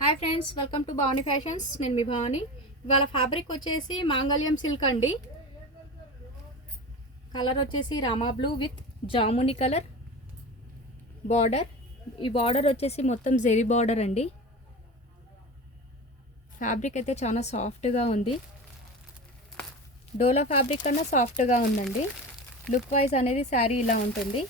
Hi friends, welcome to Bhavani ఫ్యాషన్స్. నేను మీ భవానీ. ఇవాళ ఫ్యాబ్రిక్ వచ్చేసి మాంగళ్యం సిల్క్ అండి. కలర్ వచ్చేసి Rama blue with jamuni colour border. ఈ బార్డర్ వచ్చేసి మొత్తం జెరీ బార్డర్ అండి. ఫ్యాబ్రిక్ అయితే చాలా సాఫ్ట్గా ఉంది. డోలా ఫ్యాబ్రిక్ కన్నా సాఫ్ట్గా ఉందండి. లుక్ వైజ్ అనేది శారీ ఇలా ఉంటుంది.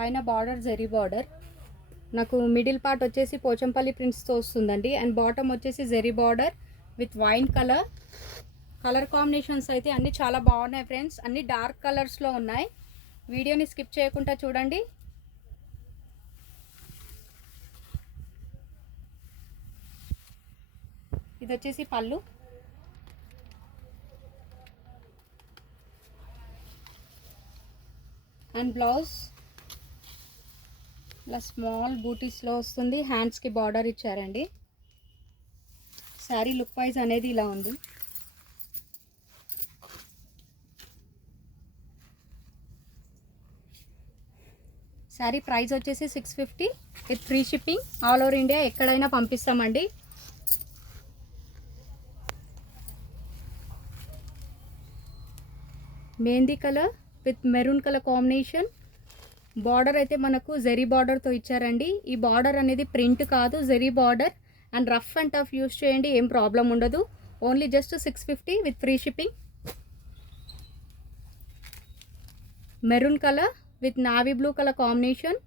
పైన బార్డర్ జెరీ బార్డర్. నాకు మిడిల్ పార్ట్ వచ్చేసి పోచంపల్లి ప్రింట్స్తో వస్తుందండి. అండ్ బాటమ్ వచ్చేసి zari border with wine colour. Colour combinations అయితే అన్నీ చాలా బాగున్నాయి ఫ్రెండ్స్. అన్నీ డార్క్ కలర్స్లో ఉన్నాయి. వీడియోని స్కిప్ చేయకుండా చూడండి. ఇది వచ్చేసి పళ్ళు. అండ్ బ్లౌజ్ ఇలా స్మాల్ బూటీస్లో వస్తుంది. హ్యాండ్స్కి బార్డర్ ఇచ్చారండి. శారీ లుక్ వైజ్ అనేది ఇలా ఉంది. శారీ ప్రైస్ వచ్చేసి 650 with free shipping. All over India ఎక్కడైనా పంపిస్తామండి. Mehndi colour with maroon colour combination. Border అయితే మనకు జెరీ బార్డర్తో ఇచ్చారండి. ఈ బార్డర్ అనేది ప్రింట్ కాదు, zari border. And rough and tough use చేయండి, ఏం ప్రాబ్లం ఉండదు. Only just 650 with free shipping. Maroon colour with navy blue colour combination.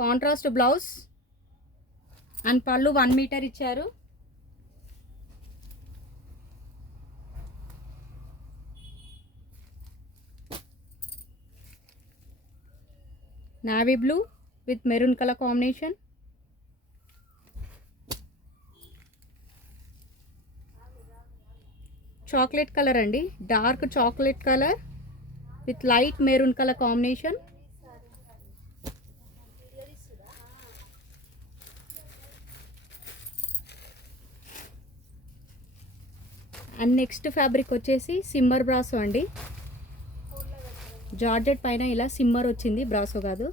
Contrast blouse and పళ్ళు 1 మీటర్ ఇచ్చారు. Navy blue with maroon colour combination. Chocolate colour అండి, dark chocolate colour with light maroon colour combination. And next fabric వచ్చేసి shimmer brasso అండి. జార్జెట్ పైన ఇలా సిమ్మర్ వచ్చింది, బ్రాసో కాదు,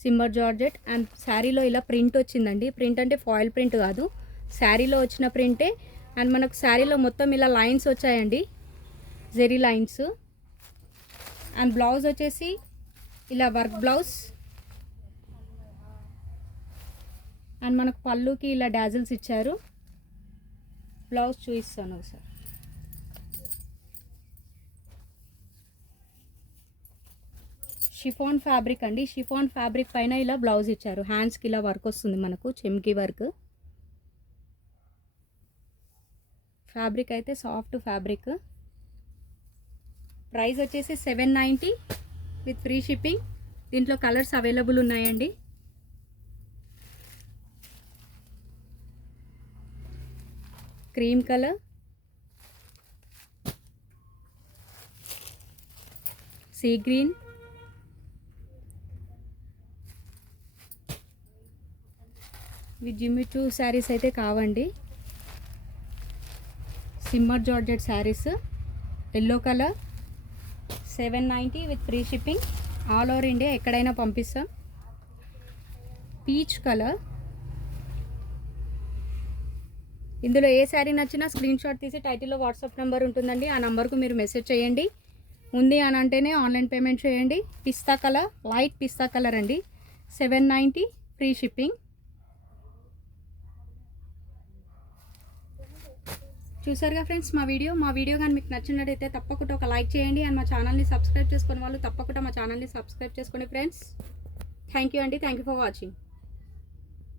సిమ్మర్ జార్జెట్. అండ్ శారీలో ఇలా ప్రింట్ వచ్చిందండి. ప్రింట్ అంటే ఫాయిల్ ప్రింట్ కాదు, శారీలో వచ్చిన ప్రింటే. అండ్ మనకు శారీలో మొత్తం ఇలా లైన్స్ వచ్చాయండి, జెరీ లైన్స్. అండ్ బ్లౌజ్ వచ్చేసి ఇలా వర్క్ బ్లౌజ్. అండ్ మనకు పళ్ళుకి ఇలా డాజిల్స్ ఇచ్చారు. బ్లౌజ్ చూపిస్తాను ఒకసారి. షిఫాన్ ఫ్యాబ్రిక్ అండి. షిఫాన్ ఫ్యాబ్రిక్ పైన ఇలా బ్లౌజ్ ఇచ్చారు. హ్యాండ్స్కి ఇలా వర్క్ వస్తుంది మనకు, చెమ్కి వర్క్. ఫ్యాబ్రిక్ అయితే సాఫ్ట్ ఫ్యాబ్రిక్. ప్రైస్ వచ్చేసి 790 విత్ ఫ్రీ షిప్పింగ్. దీంట్లో కలర్స్ అవైలబుల్ ఉన్నాయండి. క్రీమ్ కలర్, సీ గ్రీన్, ఇవి జిమ్మి 2 శారీస్ అయితే కావండి. Shimmer georgette saris. Yellow colour 790 with free shipping. All over India ఎక్కడైనా పంపిస్తాం. Peach colour. ఇందులో ఏ శారీ నచ్చినా స్క్రీన్ షాట్ తీసి టైటిల్లో వాట్సాప్ నెంబర్ ఉంటుందండి, ఆ నెంబర్కు మీరు మెసేజ్ చేయండి. ఉంది అని అంటేనే ఆన్లైన్ పేమెంట్ చేయండి. పిస్తా కలర్, లైట్ పిస్తా కలర్ అండి. 790 ఫ్రీ షిప్పింగ్. చూసారుగా ఫ్రెండ్స్ మా వీడియో కానీ మీకు నచ్చినట్టయితే తప్పకుండా ఒక లైక్ చేయండి. అండ్ మా ఛానల్ని సబ్స్క్రైబ్ చేసుకునే వాళ్ళు తప్పకుండా మా ఛానల్ని సబ్స్క్రైబ్ చేసుకోండి ఫ్రెండ్స్. థ్యాంక్ యూ అండి. Thank you for watching.